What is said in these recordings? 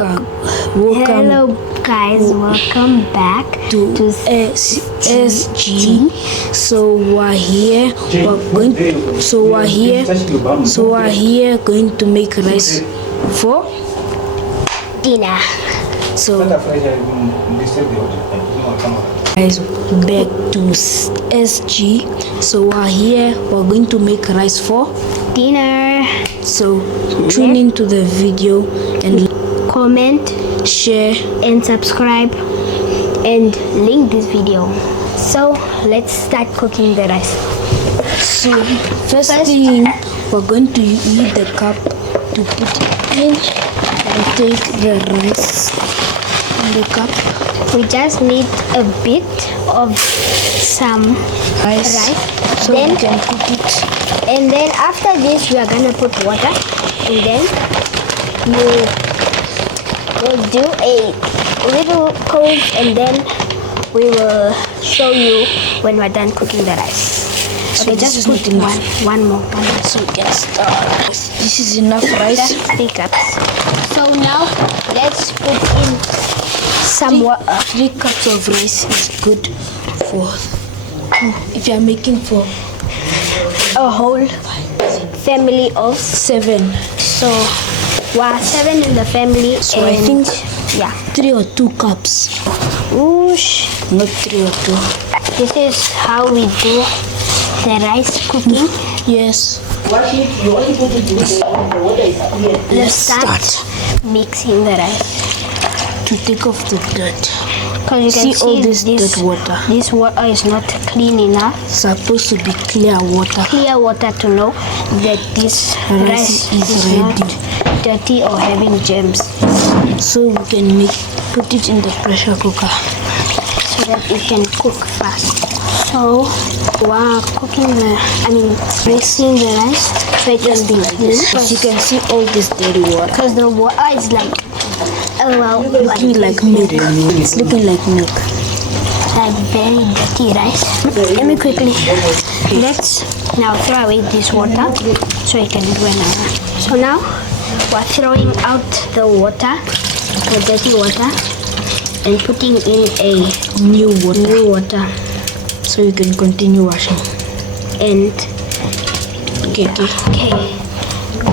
Hello guys, welcome back to SG. So we're here going to make rice for dinner. So guys, back to SG. So we're going to make rice for dinner. So tune into the video and comment, share and subscribe and link this video. So let's start cooking the rice. So first thing, we're going to use the cup to put it in and take the rice in the cup. We just need a bit of some rice so then we can cook it. And then after this we are gonna put water, and then we'll do a little cold, and then we will show you when we're done cooking the rice. Okay, just put one more so we can start. This is enough rice. Just 3 cups. So now let's put in some water. 3 cups of rice is good for if you are making for a whole family of 7. So we're 7 in the family. So I think 3 or 2 cups. Oosh. Not 3 or 2. This is how we do the rice cooking. Yes. Let's start mixing the rice to take off the dirt. Because you can see all this dirt water. This water is not clean enough. It's supposed to be clear water. Clear water to know that this rice is ready, not dirty or having germs. So we can put it in the pressure cooker so that it can cook fast. So while mixing the rice, so it can be like this. As you can see all this dirty water. Because the water is like looking like milk. It's looking like milk. Like very dirty rice. Let me quickly. Let's now throw away this water so it can do another. So now we're throwing out the water, the dirty water, and putting in a new water. So you can continue washing. And okay.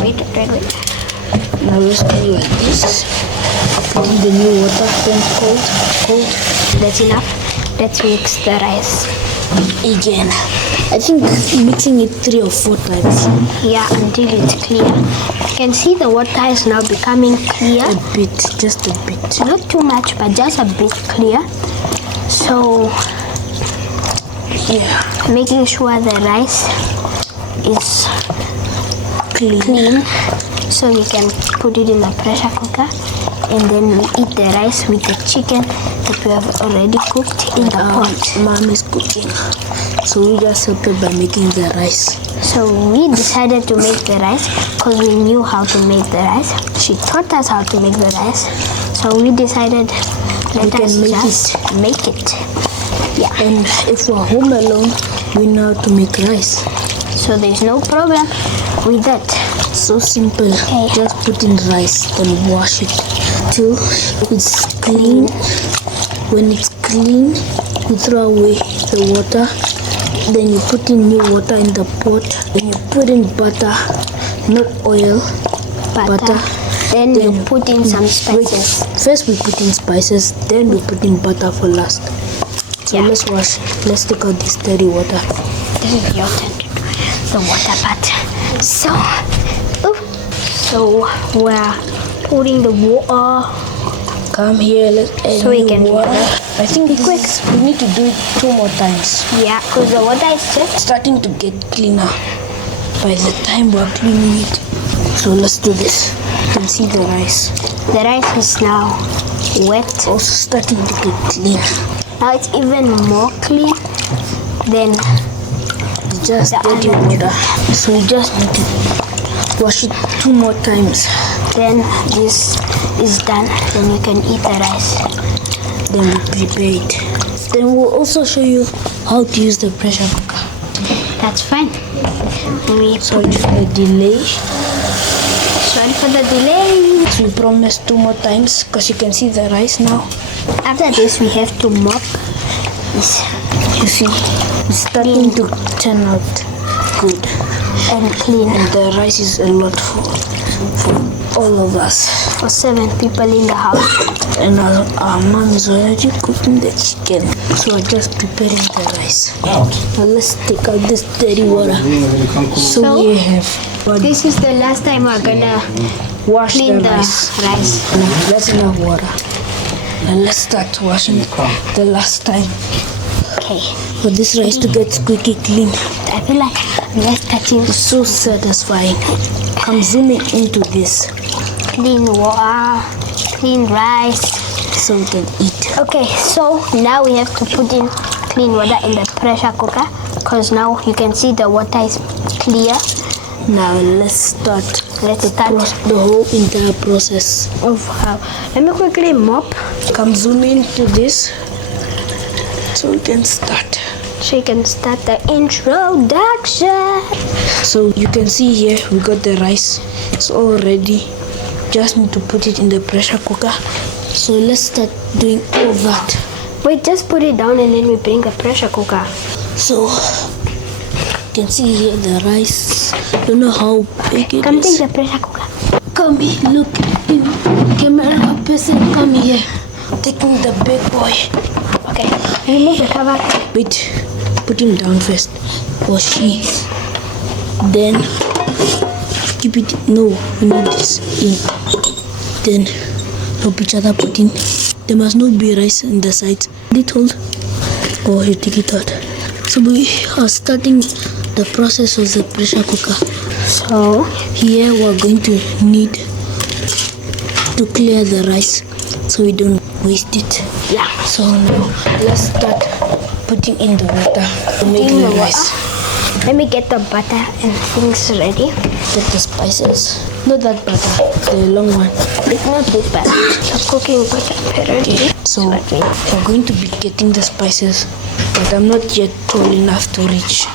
Wait. Now let's do like this. Put in the new water, then cold. That's enough. Let's mix the rice again. I think mixing it 3 or 4 times. Yeah, until it's clear. You can see the water is now becoming clear. A bit, just a bit. Not too much, but just a bit clear. So making sure the rice is clean so we can put it in the pressure cooker, and then we eat the rice with the chicken that we have already cooked in the pot. Mom is cooking, so we just helped her by making the rice. So we decided to make the rice because we knew how to make the rice. She taught us how to make the rice, so we decided let us just make it. Yeah. And if we're home alone, we know how to make rice. So there's no problem with that. So simple. Okay. Just put in rice, then wash it till it's clean. When it's clean, you throw away the water. Then you put in new water in the pot. Then you put in butter, not oil. Butter. Then you put in some spices. First we put in spices, then we put in butter for last. So let's wash. Let's take out this dirty water. This is your turn to do the water part. So we're putting the water. Come here, let's add so we can water. I think we need to do it 2 more times. Yeah, because the water is just starting to get cleaner by the time we're cleaning it. So let's do this. You can see the rice. The rice is now wet. Also starting to get clean. Now it's even more clean than just dirty water. So we just need to wash it 2 more times. Then this is done. Then you can eat the rice. Then we prepare it. Then we'll also show you how to use the pressure cooker. That's fine. Sorry for the delay. Sorry for the delay. We promised 2 more times because you can see the rice now. After this, we have to mop this. You see, it's starting to turn out good And clean. and the rice is a lot for all of us. For 7 people in the house. And our mom is already cooking the chicken, so we're just preparing the rice. Now let's take out this dirty water. So we have This is the last time we're gonna wash clean the the rice. rice. That's enough water. And let's start washing the last time Okay. for this rice to get squeaky clean. I feel like I'm just touching It's so satisfying. Come zooming into this clean water, clean rice. so we can eat. Okay, so now we have to put in clean water in the pressure cooker because now you can see the water is clear. Now let's start Let's start the whole entire process. of how. Let me quickly mop Come zoom into this so we can start. so you can start the introduction. So you can see here we got the rice. It's all ready. Just need to put it in the pressure cooker. So let's start doing all that. Wait, just put it down and then we bring the pressure cooker. So you can see here the rice. Don't know how big it Come is. take the pressure cooker. Come here, look. Camera person, come here. Taking the big boy. Okay, remove the cover. Wait, put him down first. Or she. Then keep it. No, we need this in. Then help each other put in. There must not be rice in the sides. Did hold? Or you take it out. So we are starting the process of the pressure cooker. So Here we're going to need to clear the rice so we don't waste it. yeah, So now let's start putting in the water to make in the the rice. let me get the butter and things ready. Get the spices. Not that butter, the long one. It's not this bad. The cooking butter apparently. Okay, so we're going to be getting the spices, but I'm not yet tall enough to reach.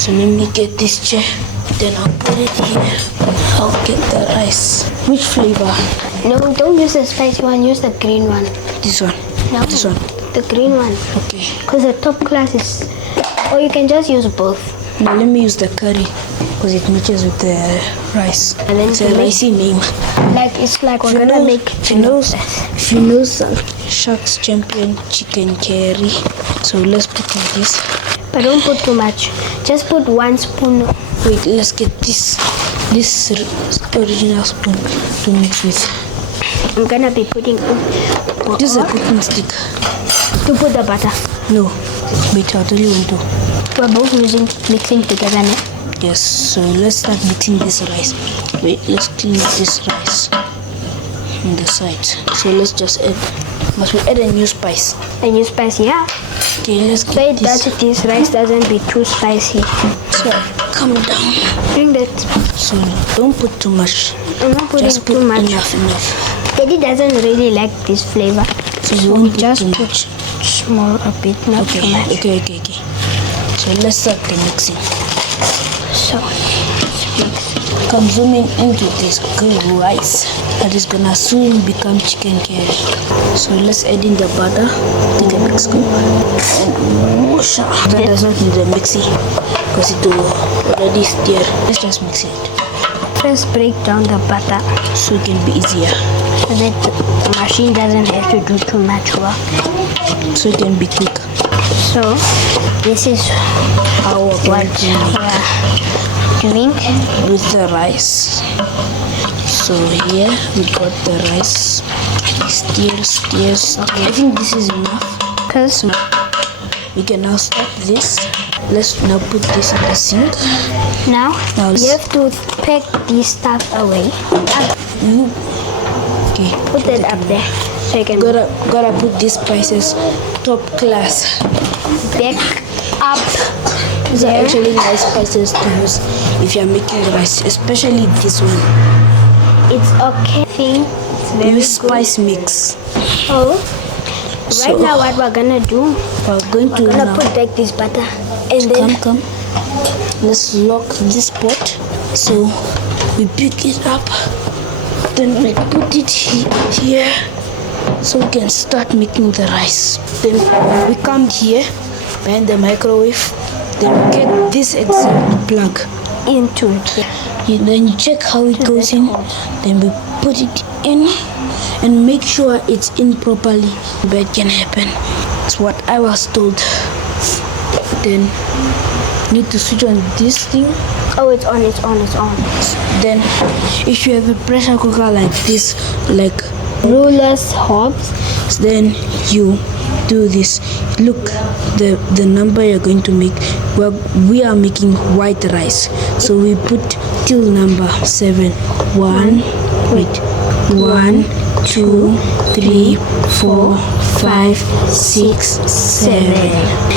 So let me get this chair, then I'll put it here. I'll get the rice. Which flavor? No, don't use the spicy one, use the green one. This one. No, This one. the green one. Okay. Because the top class is, or you can just use both. Now let me use the curry because it matches with the rice. And then It's a ricey name. Like it's like we're If you gonna know- make if you know some Sharks Champion chicken curry, so let's put in this. but don't put too much. Just put 1 spoon. Wait, let's get this original spoon to mix with. I'm gonna be putting This is a cooking stick. to put the butter. No, wait, I'll tell you when to. We're both mixing together now. Yes, so let's start mixing this rice. Wait, let's clean this rice on the sides. So let's just add. Must we add a new spice? And you spice, yeah. Okay, let's So get it does this rice doesn't be too spicy. So come down. Bring that. So don't put too much. I'm not putting Just put too much. enough. Daddy doesn't really like this flavor. So you won't put just too put much. small a bit, not too much. Okay. So let's start the mixing. So Come zooming into this good rice that is gonna soon become chicken curry. So let's add in the butter. Take a big scoop and mush. That does not need a mixie because it will already stir. Let's just mix it first break down the butter so it can be easier. so that the machine doesn't have to do too much work. So it can be quick. So this is Our what we're doing. with the rice. So here we got the rice. Stir. I think this is enough. Because We can now start this. Let's now put this in the sink. now Now you have to pack this stuff away. Okay. Put it up there so you can Gotta put these spices top class. back up These are there. actually nice spices to use if you're making rice, especially this one. It's okay. It's very Use good. spice mix. So right So- now what we're gonna do, We're going to we're gonna now put back this butter and then come. Let's lock this pot. So we pick it up Then we put it here so we can start making the rice. Then we come here behind the microwave. Then we get this exact plug into it. Then you check how it goes in. Then we put it in and make sure it's in properly. Bad can happen. That's what I was told. Then need to switch on this thing. Oh, it's on, it's on, it's on. Then if you have a pressure cooker like this, like rulers, hobs, then you do this. Look, the number you're going to make. Well, we are making white rice, so we put till number 7. 1, 2, 3, 4, 5, 6, 7.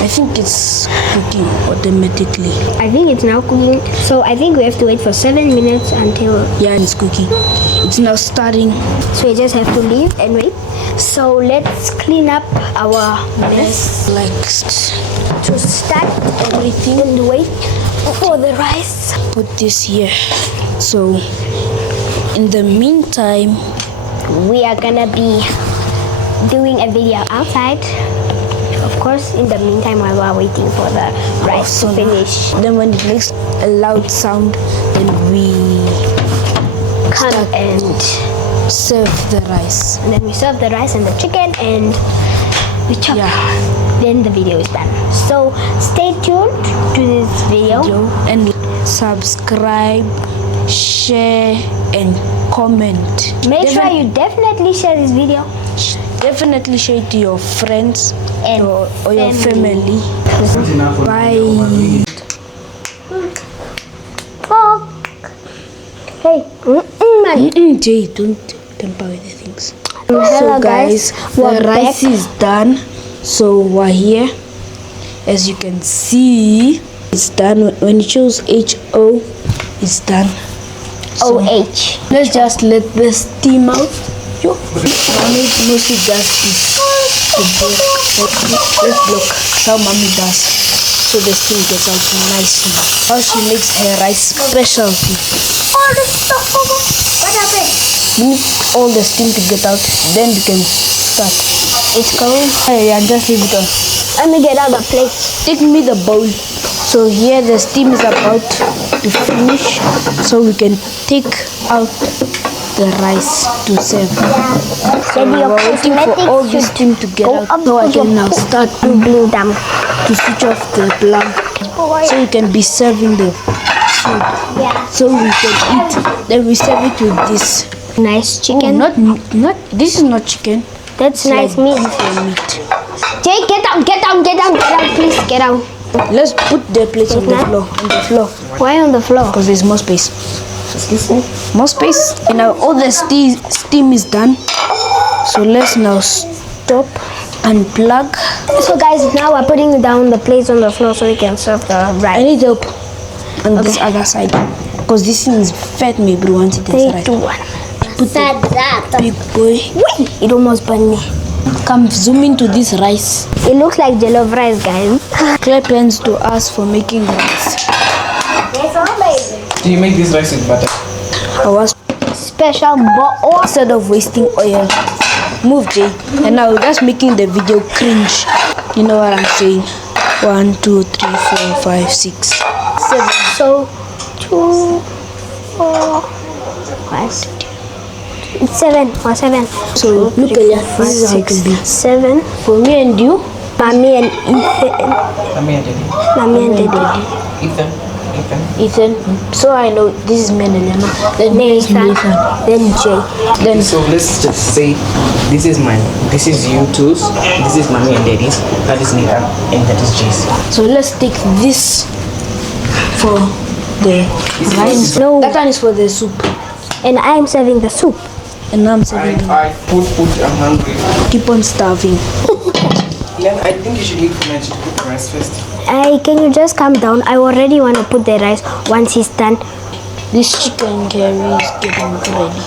I think it's cooking automatically. I think it's now cooking. So I think we have to wait for 7 minutes until... Yeah, it's cooking. It's now starting. So we just have to leave and wait. So let's clean up our mess. Like To start everything and wait for the rice. Put this here. So in the meantime, we are gonna be doing a video outside. Of course, in the meantime, while we're waiting for the rice to finish. Then when it makes a loud sound, then we come and serve the rice. And then we serve the rice and the chicken and we chop. Then the video is done. So stay tuned to this video and subscribe, share and comment. Make sure you definitely share this video. Definitely share it to your friends and or your family. Bye. Hey, Jay, don't tamper with the things. Hello so guys, the rice is done. So we're here. As you can see, it's done. When it shows HO, it's done. So OH. Let's just let the steam out. Mommy mostly does this. Let's block how mommy does, so the steam gets out nicely. How she makes her rice specialty. What happened? You need all the steam to get out, then you can start. It's going. Yeah, just leave it on. Let me get out the plate. Take me the bowl. So here the steam is about to finish, so we can take out the rice to serve. So we're waiting for all this steam to get out, so I can now start to switch off the plug, so we can be serving the food. So we can eat. Then we serve it with this nice chicken. Oh, not this is not chicken. That's nice meat. Jay, get down, please get down. Let's put the plates on the floor. Why on the floor? Because there's more space. More space. And now all the steam is done. So let's now stop and plug. So guys, now we're putting down the plates on the floor so we can serve the rice. I need help on this other side, because this thing is fat. Maybe we want it inside. 3, 2, 1. Put that big boy. Wait, it almost burned me. Come zoom into this rice. It looks like jollof rice, guys. Claire plans to ask for making rice. Do you make this rice with butter? I was special, but instead of wasting oil. Move, Jay. And now that's making the video cringe. You know what I'm saying? 1, 2, 3, 4, 5, 6, 7. So 2, 4, 5. It's 7 or 7. So look at that. This is how it can be. 7 for me and you. Mommy and Ethan. Mommy and Daddy. Ethan. So I know this is me and Elena. Then Nathan. Then Jay. Then so let's just say this is mine. This is you two's. This is mommy and daddy's. That is Nathan and that is Jay's. So let's take this for the rice. No. That one is for the soup. And I'm serving the soup. And now I'm serving the Food, I'm hungry. Keep on starving. Then I think you should eat for lunch. Put the rice first. Can you just calm down? I already want to put the rice once he's done. This chicken curry is getting ready.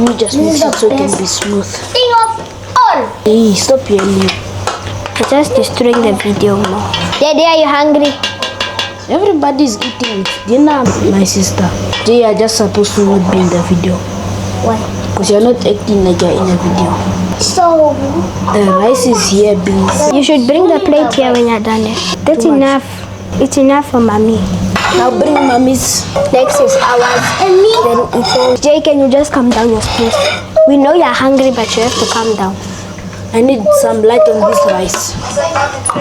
You just mix it so it can be smooth. Thing of all. Hey, stop yelling. I'm just destroying the video more. Daddy, are you hungry? Everybody's eating dinner. My sister. They are just supposed to not be in the video. Why? Because you're not acting like you're in a video. So The rice is here, beans. you should bring the plate here when you're done. That's enough. It's enough for mommy. Now bring mommy's. Next is ours. And me. Then it's Jay, can you just calm down your space? We know you're hungry, but you have to calm down. I need some light on this rice.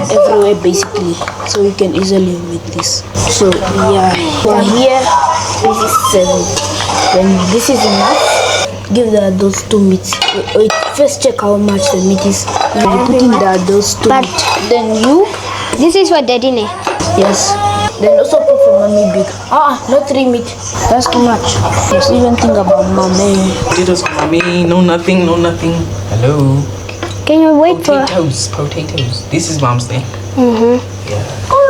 Everywhere basically. So we can easily make this. So yeah. For here, this is 7. Then this is enough. Give the adults 2 meats. Wait, first check how much the meat is. You'll be putting the adults 2 But meat. Then you, this is for daddy, ne? yes. Then also put for mommy big. Not 3 meat. That's too much. Just even think about mommy. Potatoes for mommy. No nothing, no nothing. Hello. Can you wait Potatoes. This is mom's thing. No,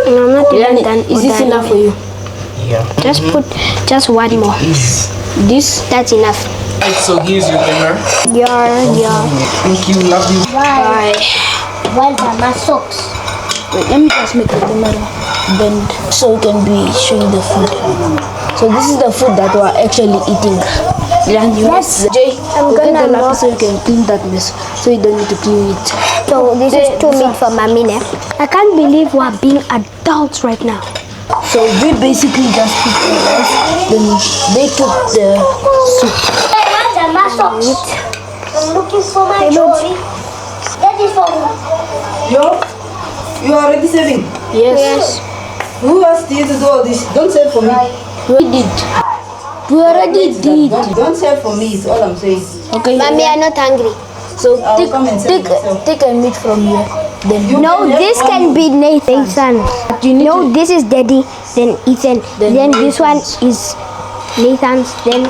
I'm not even done. Is this enough for you? Yeah. Just put just one more. This? That's enough. So here's your dinner. Yeah. Thank you, love you. Bye. Why are my socks? Wait, let me just make the camera bend so we can be showing the food. So this is the food that we're actually eating. Yes. Jay, I'm get gonna the lapis knock. so you can clean that mess. So you don't need to clean it. So this is 2 meat for mommy, ne? I can't believe we're being adults right now. So we basically just put the rice, then they took the soup. Hey, what's the my socks? I'm looking for my jewelry. That is for Yo, you are already saving. Yes. Who asked you to do all this? Don't save for me. We did. We already did. Don't save for me, is all I'm saying. Okay. Mommy, I'm not hungry. So I'll come and save myself. take a meat from here. Then No, this can be Nathan's. you need No, this is daddy, then Ethan, then this one is Nathan's, then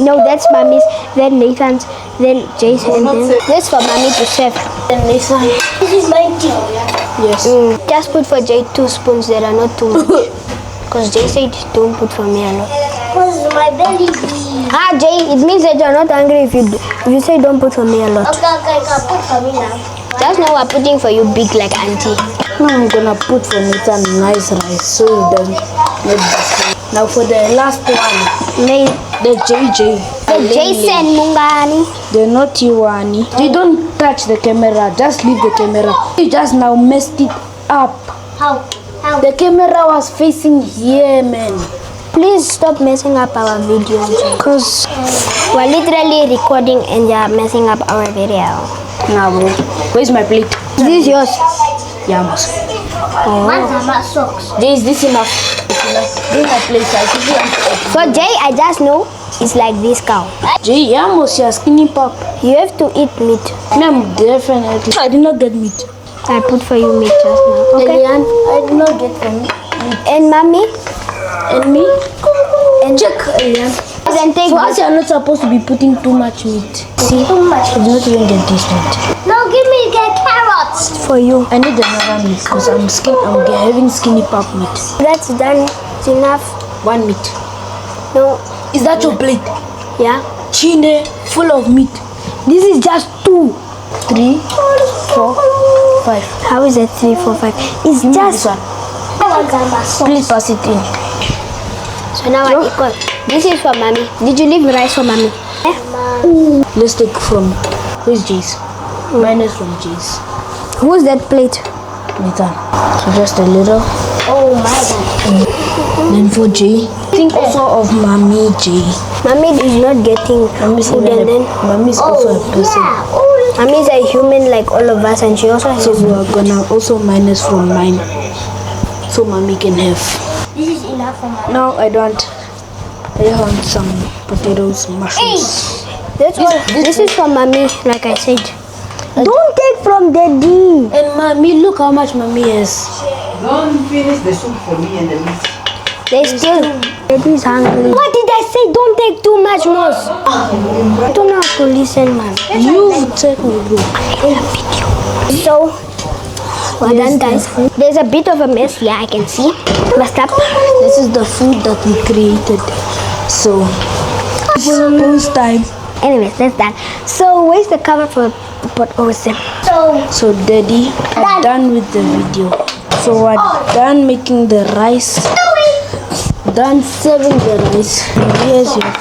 no, that's mommy's, then Nathan's, then Jason, and then this for mommy to serve. then Nathan. this is my tea. Yes. Just put for Jay 2 spoons that are not too much. Because Jay said don't put for me a lot. What's my belly? Jay, it means that you're not hungry if you say don't put for me a lot. Okay, put for me now. Just now we're putting for you big like auntie. Now I'm gonna put for Nathan nice rice so he doesn't get this. Now for the last one, May the JJ. Jason Mungani. The naughty one. You don't touch the camera, just leave the camera. You just now messed it up. How? The camera was facing here, man. Please stop messing up our video because we're literally recording and you're messing up our video. Nah, bro. Where's my plate? Is this yours? Yeah, boss. What's my socks? Jay, is this enough? It's enough. Bring my plate. I give you For Jay, I just know it's like this cow. Jay, yeah, boss, you're skinny pop. You have to eat meat. No, definitely. I did not get meat. I put for you meat just now. Okay. Elian, I did not get from And mommy? and me. And check, Elian. Then take For us, this. you're not supposed to be putting too much meat. Too much. I did not even get this meat. No, give me the carrots. For you. I need another meat because I'm having skinny pop meat. That's done. It's enough. 1 meat. No. Is that your plate? Yeah. Chine, full of meat. This is just 2. 3, 4, 5. How is that 3, 4, 5? It's This just. one. What's my socks? Please pass it in. So now I equal. This is for mommy. Did you leave rice for mommy? Let's take from. Where's Jay's? Mine is from Jay's. Who's that plate? Nathan. So just a little. Oh my god. Then for Jay. Think also of Mommy Jay. Mommy is not getting Mommy's food and then Mommy's also a person. Yeah. Oh, mommy is a human like all of us and she also has So we are gonna also minus from mine. So Mommy can have. this is enough for my. No, I don't. I want some potatoes, mushrooms. That's all. This is for mommy, like I said. Don't take from daddy. And Mommy, look how much Mommy has. Don't finish the soup for me and the meat. They still. Daddy's hungry. What did I say? Don't take too much, Moss. I don't know how to listen, man. You take me, bro. So, well done, guys. There's a bit of a mess here, I can see. Messed up. This is the food that we created. So, spoon's time. Anyways, that's done. So, where's the cover for the pot? Oh, it's there. So, Daddy, I'm done with the video. So, we're done making the rice. Done serving the rice. Here's your